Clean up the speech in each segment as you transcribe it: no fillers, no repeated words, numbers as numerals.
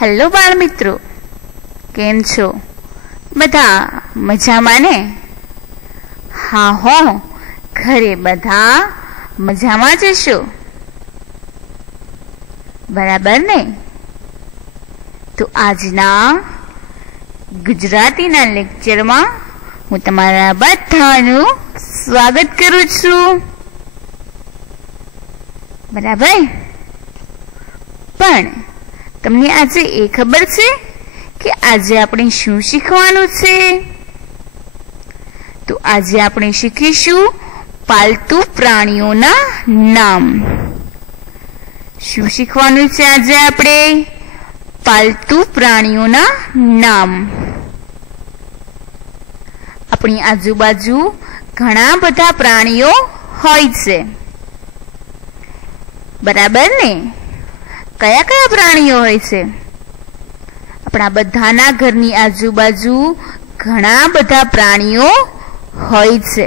Hello બાળ મિત્રો, કેમ છો? બધા મજામાં ને? હા હો, ઘરે બધા મજામાં જ છો, બરાબર ને? તો આજના ગુજરાતીના લેક્ચરમાં હું તમારા બધાનું સ્વાગત કરું છું, બરાબર? પણ તમને આજે એ ખબર છે કે આજે આપણે શું શીખવાનું છે? તો આજે આપણે શીખીશું પાલતુ પ્રાણીઓના નામ. શું શીખવાનું છે આજે આપણે? પાલતુ પ્રાણીઓના નામ. આપણી આજુબાજુ ઘણા બધા પ્રાણીઓ હોય છે, બરાબર ને? કયા કયા પ્રાણીઓ હોય છે? આપણા બધાના ઘરની આજુબાજુ ઘણા બધા પ્રાણીઓ હોય છે.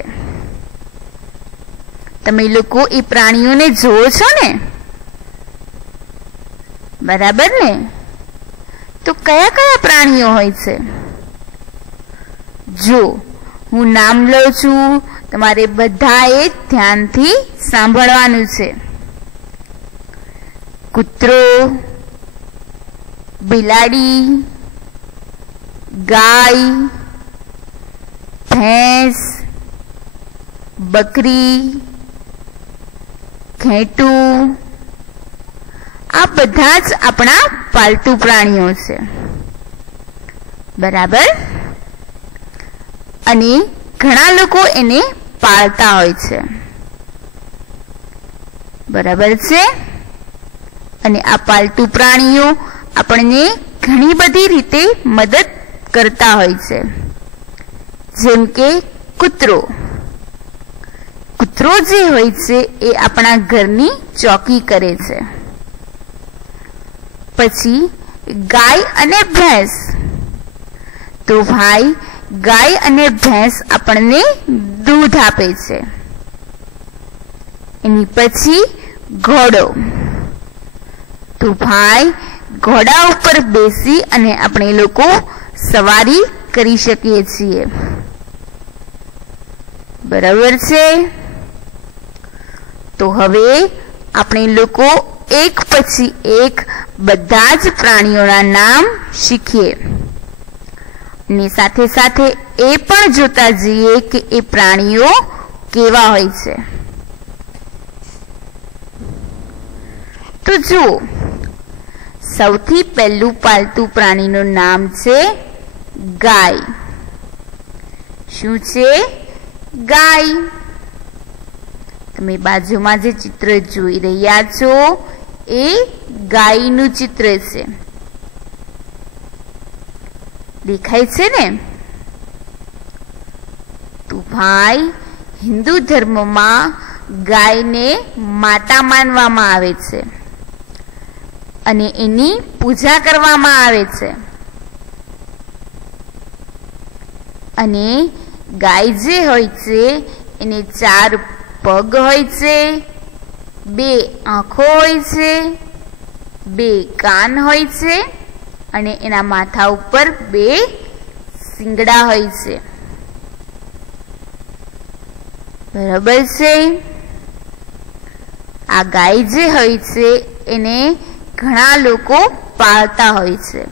તમે લોકો એ પ્રાણીઓને જોવો છો ને, બરાબર ને? તો કયા કયા પ્રાણીઓ હોય છે? જો હું નામ લઉં છું, તમારે બધાએ ધ્યાનથી સાંભળવાનું છે. કૂતરો, બિલાડી, ગાય, ભેંસ, બકરી, ઘેટું, આ બધા જ આપણા પાલતુ પ્રાણીઓ છે, બરાબર? અને ઘણા લોકો એને પાળતા હોય છે, બરાબર છે? અને આ પાલતુ પ્રાણીઓ આપણને ઘણી બધી રીતે મદદ કરતા હોય છે. જેમ કે કૂતરો જે હોય છે એ આપણા ઘરની ચોકી કરે છે. પછી ગાય અને ભેંસ, તો ભાઈ ગાય અને ભેંસ આપણને દૂધ આપે છે. એની પછી ઘોડો, તો ભાઈ ઘોડા ઉપર બેસી અને આપણે લોકો સવારી કરી શકીએ છીએ, બરાબર છે? તો હવે આપણે લોકો એક પછી એક બધા જ પ્રાણીઓના નામ શીખીએ અને સાથે સાથે એ પણ જોતા જઈએ કે એ પ્રાણીઓ કેવા હોય છે. તો જુઓ, સૌથી પહેલું પાલતુ પ્રાણીનું નામ છે ગાય. શું છે? ગાય. તમે બાજુમાં જે ચિત્ર જોઈ રહ્યા છો એ ગાયનું ચિત્ર છે, દેખાય છે ને? તો ભાઈ હિન્દુ ધર્મમાં ગાયને માતા માનવામાં આવે છે અને એની પૂજા કરવામાં આવે છે. અને ગાય જે હોય છે એને 4 પગ હોય છે, 2 આંખો હોય છે, 2 કાન હોય છે અને એના માથા ઉપર 2 શિંગડા હોય છે, બરાબર છે? આ ગાય જે હોય છે એને ઘણા લોકો પાળતા હોય છે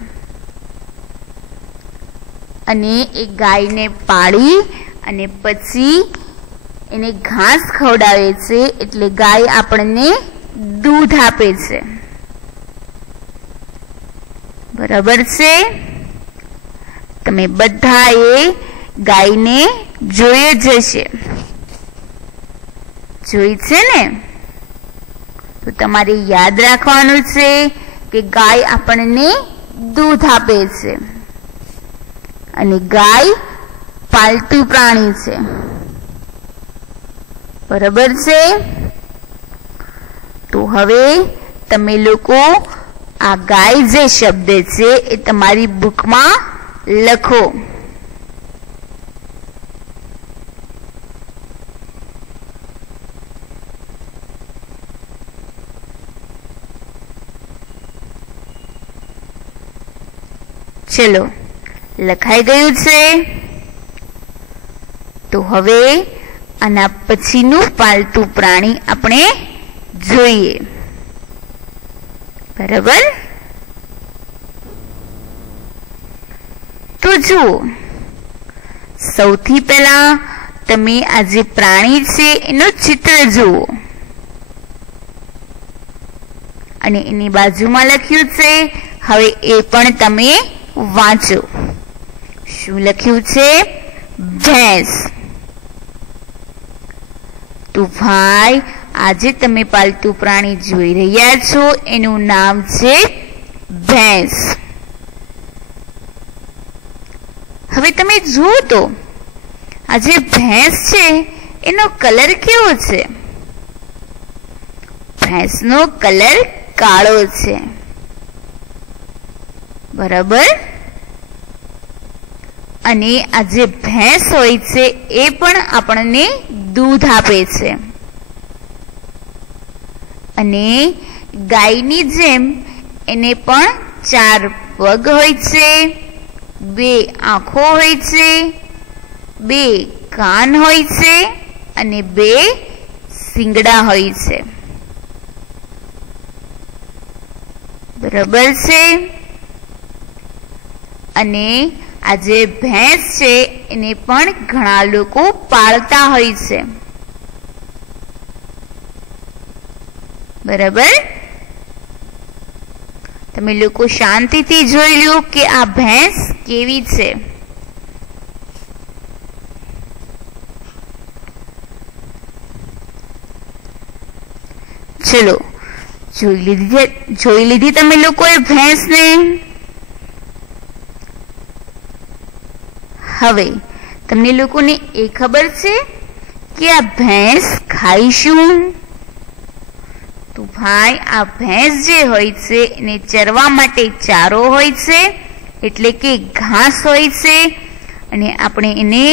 અને એ ગાયને પાળી અને પછી એને ઘાસ ખવડાવે છે, એટલે ગાય આપણને દૂધ આપે છે, બરાબર છે? તમે બધાએ ગાયને જોઈ જ હશે, જોઈ છે ને? તો તમારે યાદ રાખવાનું છે કે ગાય આપણને દૂધ આપે છે અને ગાય પાલતુ પ્રાણી છે, બરાબર છે? તો હવે તમે લોકો આ ગાય જે શબ્દ છે એ તમારી બુકમાં લખો. ચલો, લખાઈ ગયું છે. તો હવે આના પછીનું પાલતુ પ્રાણી આપણે જોઈએ. બરાબર? તો જુઓ, સૌથી પહેલા તમે આ જે પ્રાણી છે એનું ચિત્ર જુઓ અને એની બાજુમાં લખ્યું છે. હવે એ પણ તમે વાંચો. શું લખ્યું છે? ભેંસ. તો ભાઈ, આજે તમે પાલતુ પ્રાણી જોઈ રહ્યા છો એનું નામ છે ભેંસ. હવે તમે જુઓ તો આ જે ભેંસ છે એનો કલર કેવો છે? ભેંસનો કલર કાળો છે. બરાબર? અને આ જે ભેંસ હોય છે એ પણ આપણને દૂધ આપે છે. અને ગાયની જેમ એને પણ 4 પગ હોય છે, 2 આંખો હોય છે, 2 કાન હોય છે અને 2 શિંગડા હોય છે. બરાબર છે? અને આ જે ભેંસ છે એને પણ ઘણા લોકો પાળતા હોય છે. બરાબર? તમે લોકો શાંતિથી જોઈ લો કે આ ભેંસ કેવી છે. ચલો, જોઈ લીધી તમે લોકોએ ભેંસને. હવે તમને લોકોને એ ખબર છે કે આ ભેંસ ખાય શું? તો ભાઈ, આ ભેંસ જે હોય છે એને ચરવા માટે ચારો હોય છે, એટલે કે ઘાસ હોય છે. અને આપણે એને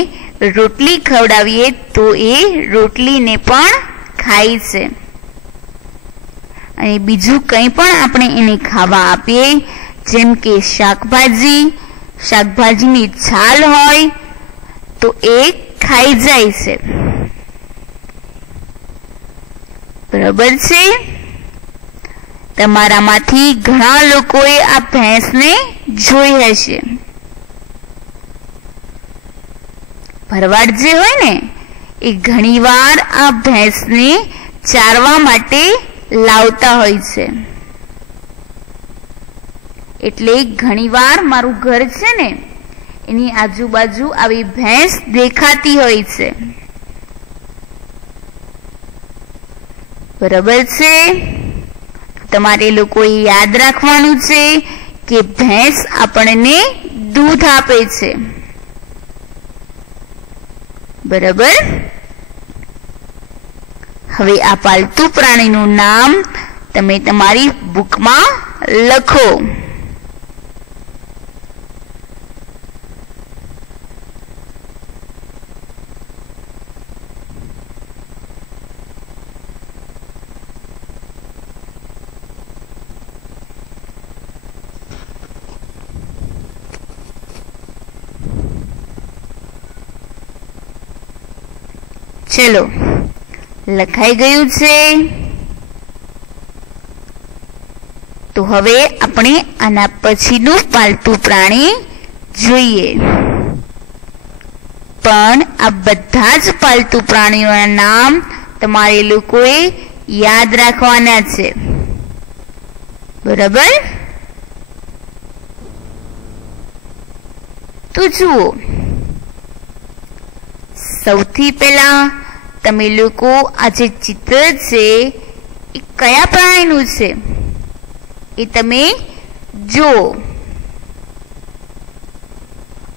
રોટલી ખવડાવીએ તો એ રોટલીને પણ ખાય છે. અને બીજું કંઈ પણ આપણે એને ખાવા આપીએ, જેમ કે શાકભાજીની છાલ હોય તો એ ખાઈ જાય છે. બરાબર છે? તમારામાંથી ઘણા લોકોએ આ ભેંસને જોઈ હશે. ભરવાડ જે હોય ને એ ઘણીવાર આ ભેંસને ચારવા માટે લાવતા હોય છે. એટલે ઘણીવાર મારું ઘર છે ને એની આજુબાજુ આવી ભેંસ દેખાતી હોય છે. બરાબર છે? તમારે લોકોએ યાદ રાખવાનું છે કે ભેંસ આપણને દૂધ આપે છે. બરાબર? હવે આ પાલતુ પ્રાણીનું નામ તમે તમારી બુકમાં લખો. ચલો, લખાઈ ગયું છે. તો હવે આપણે આના પછીનું પાલતુ પ્રાણી જોઈએ. પણ આ બધા જ પાલતુ પ્રાણીઓના નામ તમારે લોકોએ યાદ રાખવાના છે. બરાબર? તો જુઓ, સૌથી પહેલા તમે લોકો આ જે ચિત્ર છે એ કયા પ્રાણીનું છે એ તમે જુઓ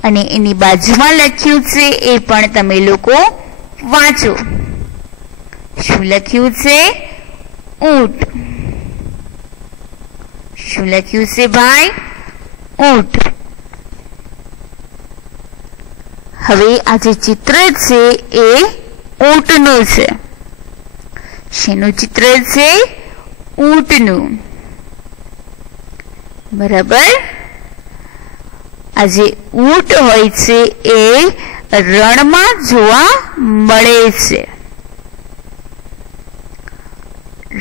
અને એની બાજુમાં લખ્યું છે એ પણ તમે લોકો વાંચો. શું લખ્યું છે? ઊંટ. શું લખ્યું છે ભાઈ? ઊંટ. હવે આ જે ચિત્ર છે એ ઊંટનું છે. શેનું ચિત્ર છે? ઊંટનું. બરાબર? આ જે ઊંટ હોય છે એ રણમાં જોવા મળે છે.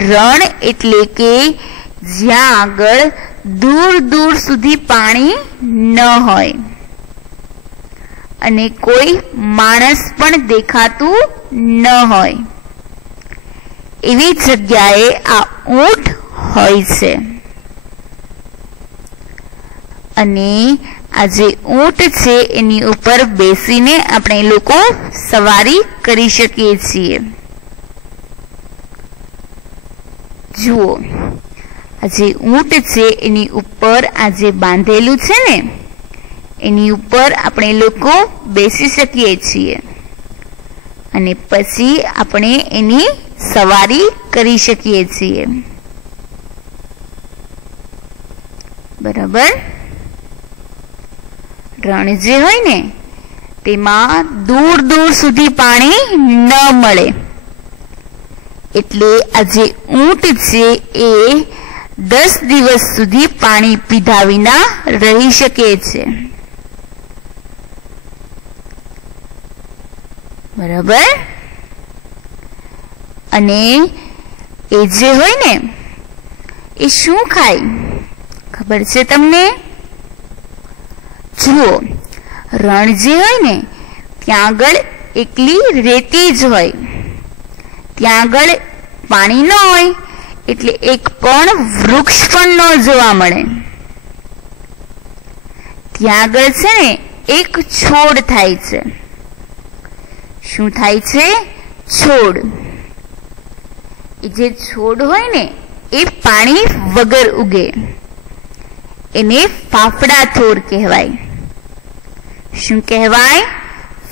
રણ એટલે કે જ્યાં આગળ દૂર દૂર સુધી પાણી ન હોય અને કોઈ માણસ પણ દેખાતું ન હોય, એવી જગ્યાએ આ ઊંટ હોય છે. અને આ જે ઊંટ છે એની ઉપર બેસીને આપણે લોકો સવારી કરી શકીએ છીએ. જુઓ, આ જે ઊંટ છે એની ઉપર આ જે બાંધેલું છે ને એની ઉપર આપણે લોકો બેસી શકીએ છીએ અને પછી આપણે એની સવારી કરી શકીએ છીએ. બરાબર. રણ જે હોય ને તેમાં દૂર દૂર સુધી પાણી ન મળે, એટલે આ જે ઊંટ છે એ 10 દિવસ સુધી પાણી પીધા વિના રહી શકે છે. બરાબર. અને એ જે હોય ને એ શું ખાય ખબર છે તમને? જુઓ, રણ જે હોય ને ત્યાં આગળ એકલી રેતી જ હોય, ત્યાં આગળ પાણી ન હોય એટલે એક પણ વૃક્ષ પણ ન જોવા મળે. ત્યાં આગળ છે ને એક છોડ થાય છે. શું થાય છે? છોડ. એ જે છોડ હોય ને એ પાણી વગર ઉગે, એને ફાફડા થોર કહેવાય. શું કહેવાય?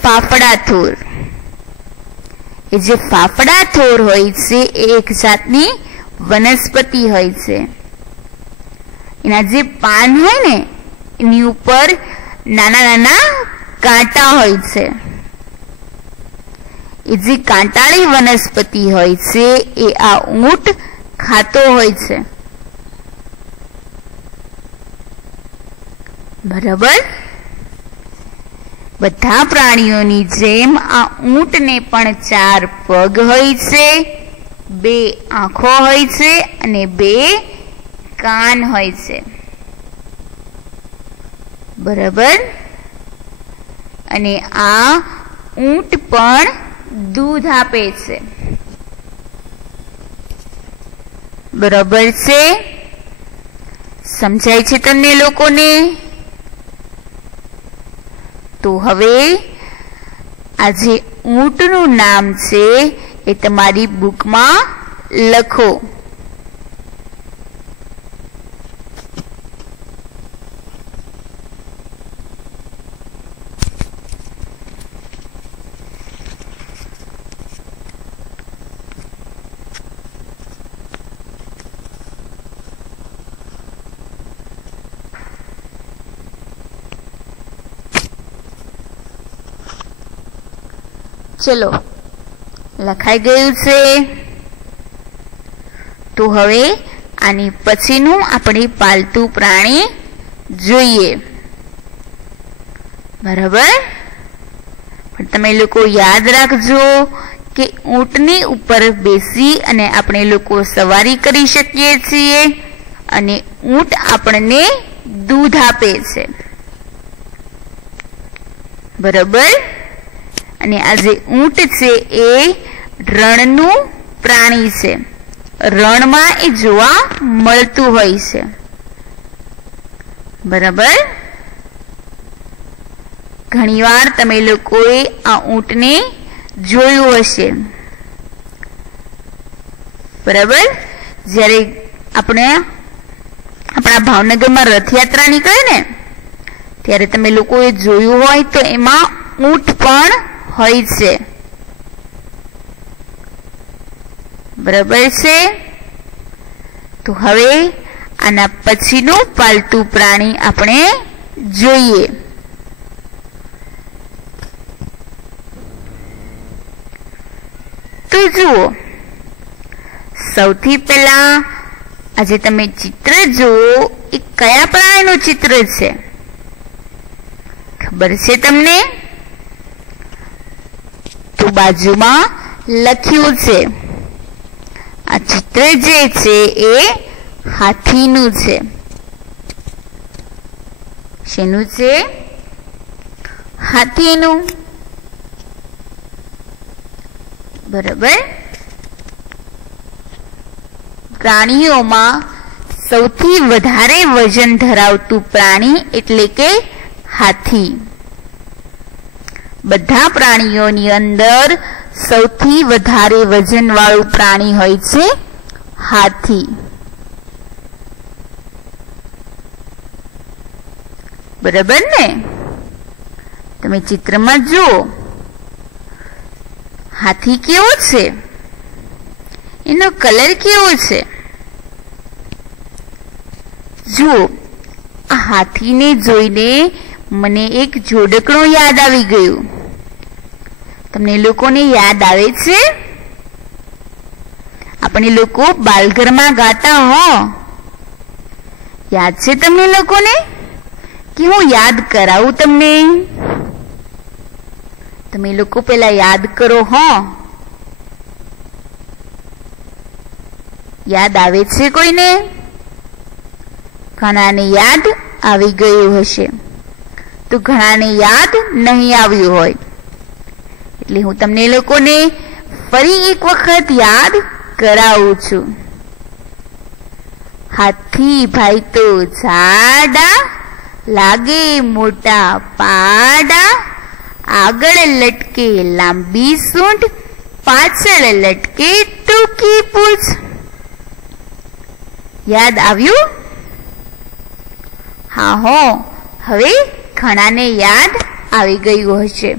ફાફડા થોર. એ જે ફાફડા થોર હોય છે એ એક જાતની વનસ્પતિ હોય છે. એના જે પાન હોય ને એની ઉપર નાના નાના કાંટા હોય છે. એ જે કાંટાળી વનસ્પતિ હોય છે એ આ ઊંટ ખાતો હોય છે. બરાબર. બધા પ્રાણીઓની જેમ આ ઊંટને પણ 4 પગ હોય છે, 2 આંખો હોય છે અને 2 કાન હોય છે. બરાબર. અને આ ઊંટ પણ દૂધ આપે છે. બરાબર છે? સમજાય છે તમને લોકોને? તો હવે આ જે ઊંટનું નામ છે એ તમારી બુકમાં લખો. ચલો, લખાઈ ગયું છે. તો હવે આની પછીનું આપણે પાલતુ પ્રાણી જોઈએ. બરાબર. પણ તમે લોકો યાદ રાખજો કે ઊંટની ઉપર બેસી અને આપણે લોકો સવારી કરી શકીએ છીએ અને ઊંટ આપણને દૂધ આપે છે. બરાબર. અને આ જે ઊંટ છે એ રણનું પ્રાણી છે. રણમાં એ જોવા મળતું હોય છે. બરાબર. ઘણીવાર તમે લોકોએ આ ઊંટને જોયું હશે. બરાબર. જ્યારે આપણા ભાવનગરમાં રથયાત્રા નીકળે ને ત્યારે તમે લોકોએ જોયું હોય તો એમાં ઊંટ પણ હોય છે. બરાબર છે? તો હવે આના પછીનું પાલતુ પ્રાણી આપણે જોઈએ. તો જુઓ, સૌથી પહેલા આજે તમે ચિત્ર જુઓ, એ કયા પ્રાણીનું ચિત્ર છે? ખબર છે તમને? તો બાજુમાં લખ્યું છે. આ ચિત્ર જે છે એ હાથીનું છે. શેનું છે? હાથીનું. બરાબર. પ્રાણીઓમાં સૌથી વધારે વજન ધરાવતું પ્રાણી એટલે કે હાથી. બધા પ્રાણીઓની અંદર સૌથી વધારે વજનવાળું પ્રાણી હોય છે હાથી. બરાબર ને? તમે ચિત્રમાં જુઓ, હાથી કેવો છે, એનો કલર કેવો છે. જુઓ, આ હાથીને જોઈને મને એક જોડકણું યાદ આવી ગયું. તમને લોકોને યાદ આવે છે? આપણે લોકો બાલઘરમાં ગાતા હો. યાદ છે તમને લોકોને? કે હું યાદ કરાવું તમને? તમે લોકો પેલા યાદ કરો હો. યાદ આવે છે કોઈને? ઘણાને યાદ આવી ગયું હશે, તો ઘણાને યાદ નહીં આવ્યું હોય. એટલે હું તમને લોકોને ફરી એક વખત યાદ કરાવું છું. હાથી ભાઈ તો જાડા, લાગે મોટા પાડા, આગળ લટકે લાંબી સૂંઢ, પાછળ લટકે ટૂંકી પૂંછ. યાદ આવ્યું? હા હો, હવે ઘણાને યાદ આવી ગયું હશે.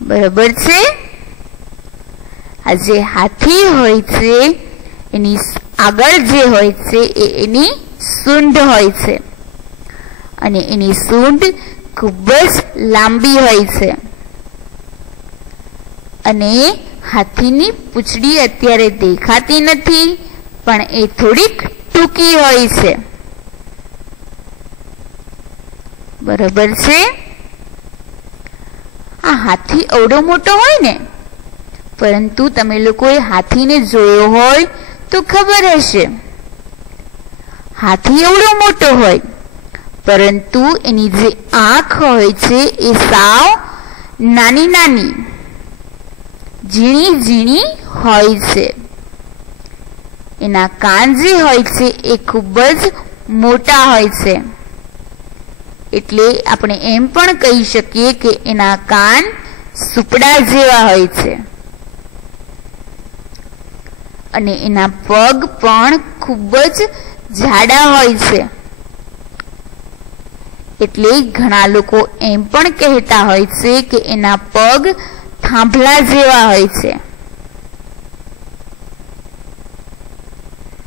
બરાબર છે? આ જે હાથી હોય છે એની આગળ જે હોય છે એ એની સૂંઢ હોય છે, અને એની સૂંઢ ખૂબ જ લાંબી હોય છે. અને હાથીની પૂંછડી અત્યારે દેખાતી નથી, પણ એ થોડીક ટૂંકી હોય છે. બરાબર છે? આ હાથી અવડો મોટો હોય ને, પરંતુ તમે લોકોએ હાથીને જોયો હોય તો ખબર હશે. હાથી એવડો મોટો હોય, પરંતુ એની જે આંખ હોય છે એ સાવ નાની નાની, ઝીણી ઝીણી હોય છે. એના કાન જે હોય છે એ ખૂબ જ મોટા હોય છે. એટલે આપણે એમ પણ કહી શકીએ કે એના કાન સુપડા જેવા હોય છે. અને એના પગ પણ ખૂબ જ જાડા હોય છે. એટલે ઘણા લોકો એમ પણ કહેતા હોય છે કે એના પગ થાંભલા જેવા હોય છે.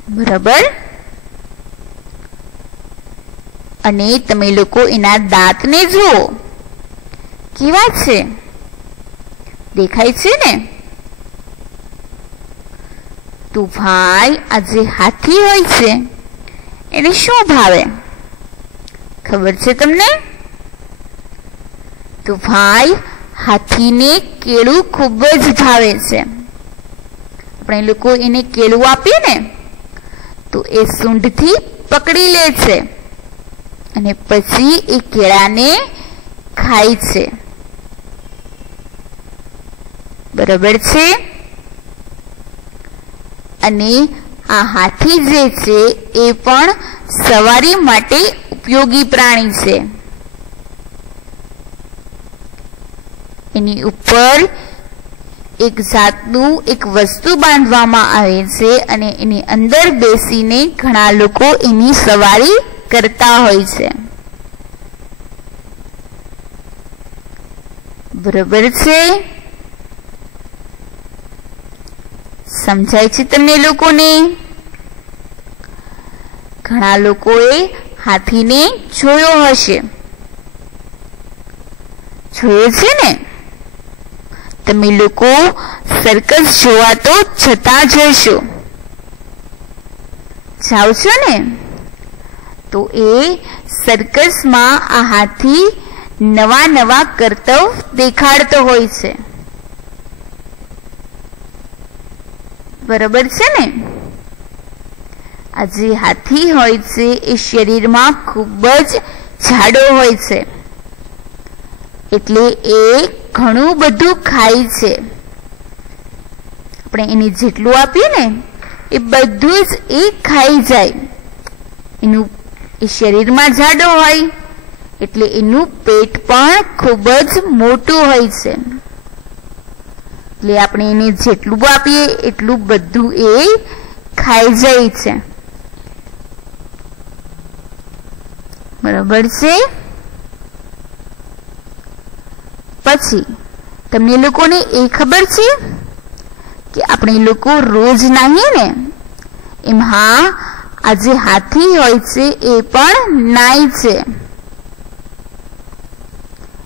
બરાબર? અને તમે લોકો એના દાંતને જુઓ, કેવા છે? દેખાય છે ને? તો ભાઈ, આ જે હાથી હોય છે એને શું ભાવે ખબર છે તમને? તો ભાઈ, હાથીને કેળું ખૂબ જ ભાવે છે. આપણે લોકો એને કેળું આપીએ ને તો એ સૂંઢથી પકડી લે છે અને પછી એ કેળાને ખાય છે. બરાબર છે? અને આ હાથી જે છે એ પણ સવારી માટે ઉપયોગી પ્રાણી છે. એની ઉપર એક જાતનું એક વસ્તુ બાંધવામાં આવે છે અને એની અંદર બેસીને ઘણા લોકો એની સવારી કરતા હોય છે. બરાબર છે? સમજાય છે તમને લોકોને? ઘણા લોકોએ હાથીને જોયો હશે. જોયો છે ને? તમે લોકો સર્કસ જોવા તો જતા જ હશો. જાઓ છો ને? તો એ સર્કસમાં આ હાથી નવા નવા કરતવ દેખાડતો હોય છે. બરાબર છે ને? આ જે હાથી હોય છે એ શરીરમાં ખૂબ જ જાડો હોય છે, એટલે એ ઘણું બધું ખાય છે. આપણે એને જેટલું આપીએ ને એ બધું જ એ ખાઈ જાય. એનું એ શરીરમાં જાડો હોય એટલે એનું પેટ પણ ખૂબ જ મોટું હોય છે. એટલે આપણે એને જેટલું આપીએ એટલું બધું એ ખાઈ જાય છે. બરાબર છે? પછી તમને લોકોને એ ખબર છે કે આપણે લોકો રોજ નાહીએ ને એમ આ જે હાથી હોય છે એ પણ નાય છે.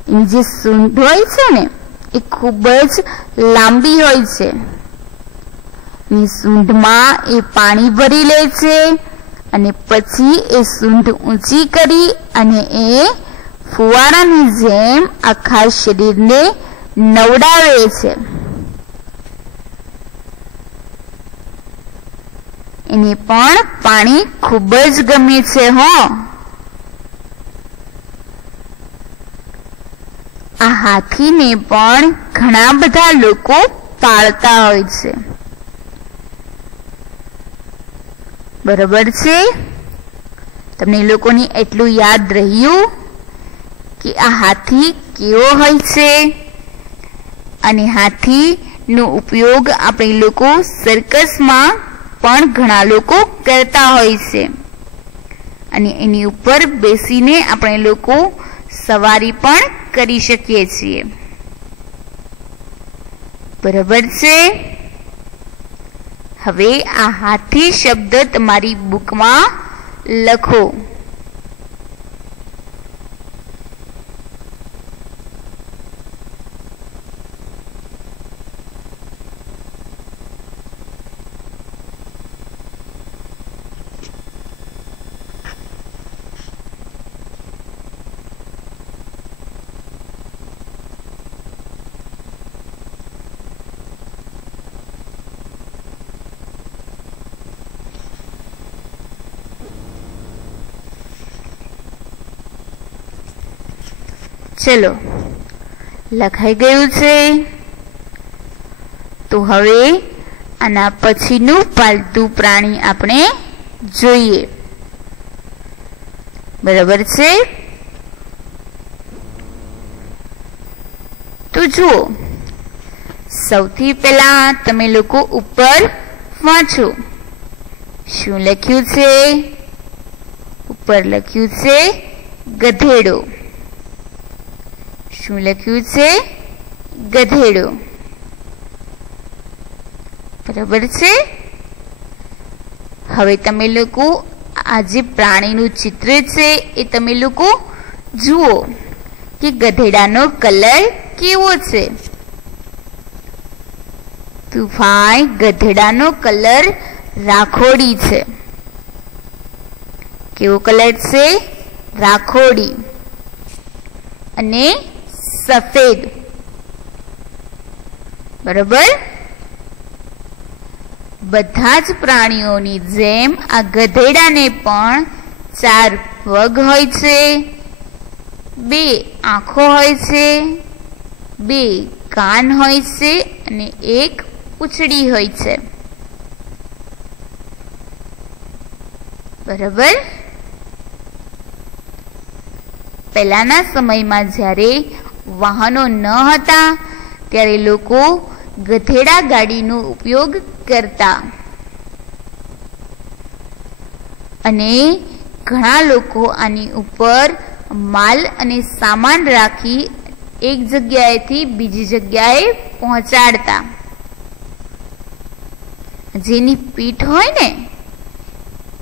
એની જે સૂંઢ હોય છે ને એ ખૂબ જ લાંબી હોય છે. એની સૂંઢમાં એ પાણી ભરી લે છે અને પછી એ સૂંઢ ઊંચી કરી અને એ ફુવારાની જેમ આખા શરીરને નવડાવે છે. એને પણ પાણી ખૂબ જ ગમે છે. આ હાથીને પણ ઘણા બધા લોકો પાળતા હોય છે. બરાબર છે? તમને લોકોને એટલું યાદ રહ્યું કે આ હાથી કેવો હોય છે? અને હાથીનો ઉપયોગ આપણે લોકો સર્કસમાં પણ ઘણા લોકો કરતા હોય છે. અને એની ઉપર બેસીને આપણે લોકો સવારી પણ કરી શકીએ છીએ. બરાબર છે? હવે આ હાથી શબ્દ તમારી બુકમાં લખો. ચલો, લખાઈ ગયું છે. તો હવે આના પછીનું પાલતુ પ્રાણી આપણે જોઈએ. બરાબર છે? તો જુઓ, સૌથી પહેલા તમે લોકો ઉપર વાંચો. શું લખ્યું છે? ઉપર લખ્યું છે ગધેડો. શું લખ્યું છે? ગધેડો. બરાબર છે? હવે તમે લોકો આ જે પ્રાણીનું ચિત્ર છે એ તમે લોકો જુઓ કે ગધેડાનો કલર કેવો છે. તો ભાઈ, ગધેડાનો કલર રાખોડી છે. કેવો કલર છે? રાખોડી અને સફેદ. બરાબર? બધા જ પ્રાણીઓની જેમ આ ગધેડાને પણ 4 પગ હોય છે, 2 આંખો હોય છે, 2 કાન હોય છે અને 1 પૂંછડી હોય છે. બરાબર? પહેલાના સમયમાં જ્યારે વાહનો ન હતા ત્યારે લોકો ગધેડા ગાડીનો ઉપયોગ કરતા અને ઘણા લોકો આની ઉપર માલ અને સામાન રાખી એક જગ્યાએથી બીજી જગ્યાએ પહોંચાડતા. જેની પીઠ હોય ને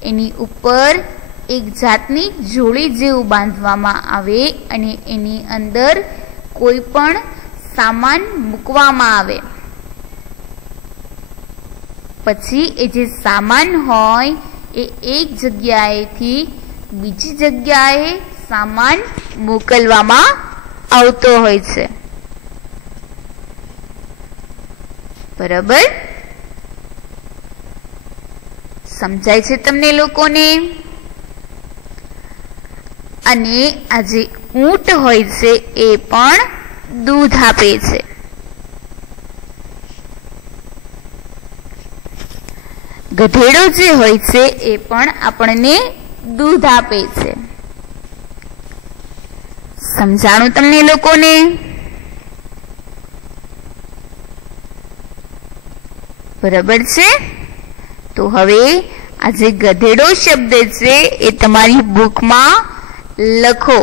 એની ઉપર એક જાતની જોડી જેવું બાંધવામાં આવે અને એની અંદર કોઈ પણ સામાન મૂકવામાં આવે. પછી એ જે સામાન હોય એ એક જગ્યાએથી બીજી જગ્યાએ સામાન મોકલવામાં આવતો હોય છે. બરાબર? સમજાય છે તમને લોકોને? અને આ જે ઊંટ હોય છે એ પણ દૂધ આપે છે. ગધેડો જે હોય છે એ પણ આપણને દૂધ આપે છે. સમજાણું તમને લોકોને? બરાબર છે? તો હવે આ જે ગધેડો શબ્દ છે એ તમારી બુકમાં લખો.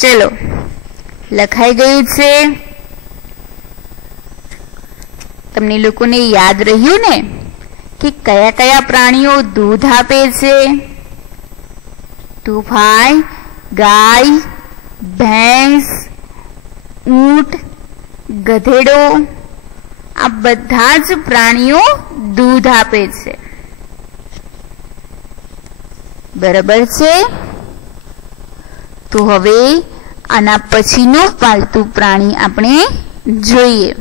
ચલો, લખાઈ ગયું છે? તમને લોકોને યાદ રહ્યું ને કે કયા કયા પ્રાણીઓ દૂધ આપે છે? તો ભાઈ, ગાય, ભેંસ, ઊંટ, ગધેડો, આ બધા જ પ્રાણીઓ દૂધ આપે છે. બરાબર છે? તો હવે આના પછીનું પાલતુ પ્રાણી આપણે જોઈએ.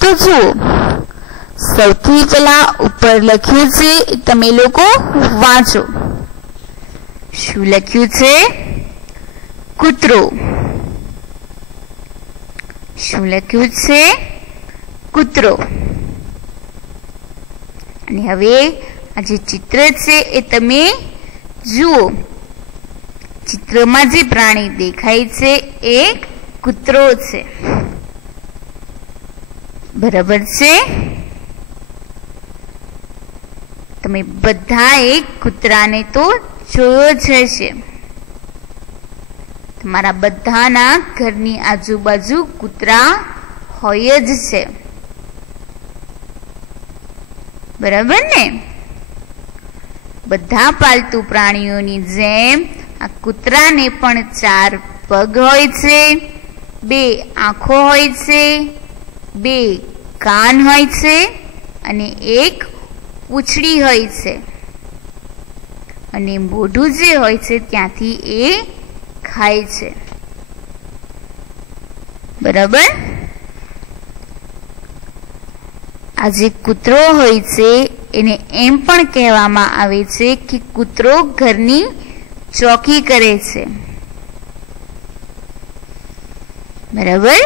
તો જુઓ, સૌથી પહેલા ઉપર લખ્યું છે, તમે લોકો વાંચો. શું લખ્યું છે? કૂતરો. શું લખ્યું છે? કૂતરો. અને હવે આ જે ચિત્ર છે એ તમે જુઓ. ચિત્રમાં જે પ્રાણી દેખાય છે એ કૂતરો છે. બરાબર છે? તમે બધાએ કૂતરાને તો જોયો જ હશે. તમારા બધાના ઘરની આજુબાજુ કૂતરા હોય જ છે. બરાબર ને? બધા પાલતુ પ્રાણીઓની જેમ આ કૂતરાને પણ 4 પગ હોય છે, 2 આંખો હોય છે, 2 કાન હોય છે અને 1 પૂંછડી હોય છે. અને મોઢું જે હોય છે ત્યાંથી એ ખાય છે. બરાબર? આ જે કૂતરો હોય છે એને એમ પણ કહેવામાં આવે છે કે કૂતરો ઘરની ચોકી કરે છે. બરાબર?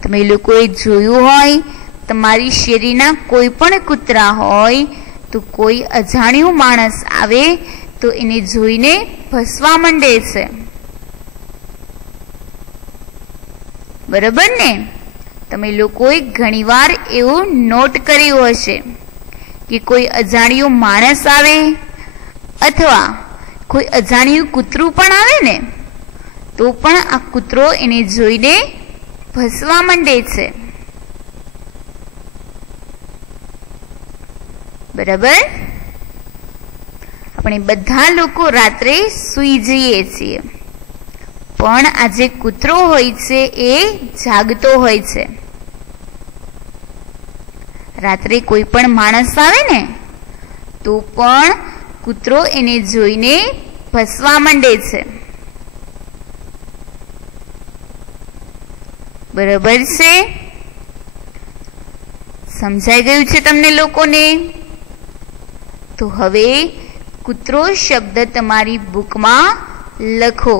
તમે લોકોએ જોયું હોય, તમારી શેરીના કોઈ પણ કૂતરા હોય તો કોઈ અજાણ્યું માણસ આવે તો એને જોઈને ભસવા માંડે છે. બરાબર ને? તમે લોકોએ ઘણીવાર એવું નોટ કર્યું હશે કે કોઈ અજાણ્યું માણસ આવે અથવા કોઈ અજાણ્યું કૂતરું પણ આવે ને તો પણ આ કૂતરો એને જોઈને ભસવા માંડે છે. બરાબર? આપણે બધા લોકો રાત્રે સૂઈ જઈએ છીએ, પણ આ જે કૂતરો હોય છે એ જાગતો હોય છે. રાત્રે કોઈ પણ માણસ આવે ને તો પણ કૂતરો એને જોઈને ભસવા માંડે છે. બરાબર છે? સમજાઈ ગયું છે તમને લોકોને? તો હવે કૂતરો શબ્દ તમારી બુકમાં લખો.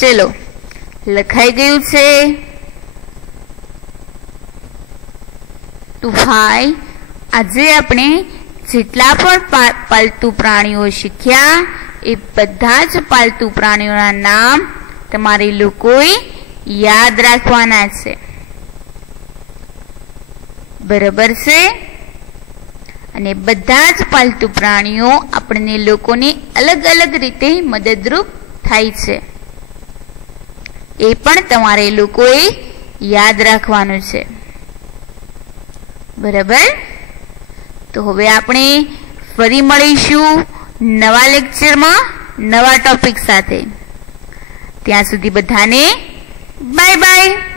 ચલો લખાઈ ગયું છે. તો ભાઈ આજે આપણે જેટલા પણ પાલતુ પ્રાણીઓ શીખ્યા એ બધા જ પાલતુ પ્રાણીઓના નામ તમારે લોકોએ યાદ રાખવાના છે. બરાબર છે? અને બધા જ પાલતુ પ્રાણીઓ આપણને લોકોને અલગ અલગ રીતે મદદરૂપ થાય છે. એ પણ તમારે લોકોએ યાદ રાખવાનું છે. બરાબર? તો હવે આપણે ફરી મળીશું નવા લેક્ચરમાં નવા ટોપિક સાથે. ત્યાં સુધી બધાને બાય બાય.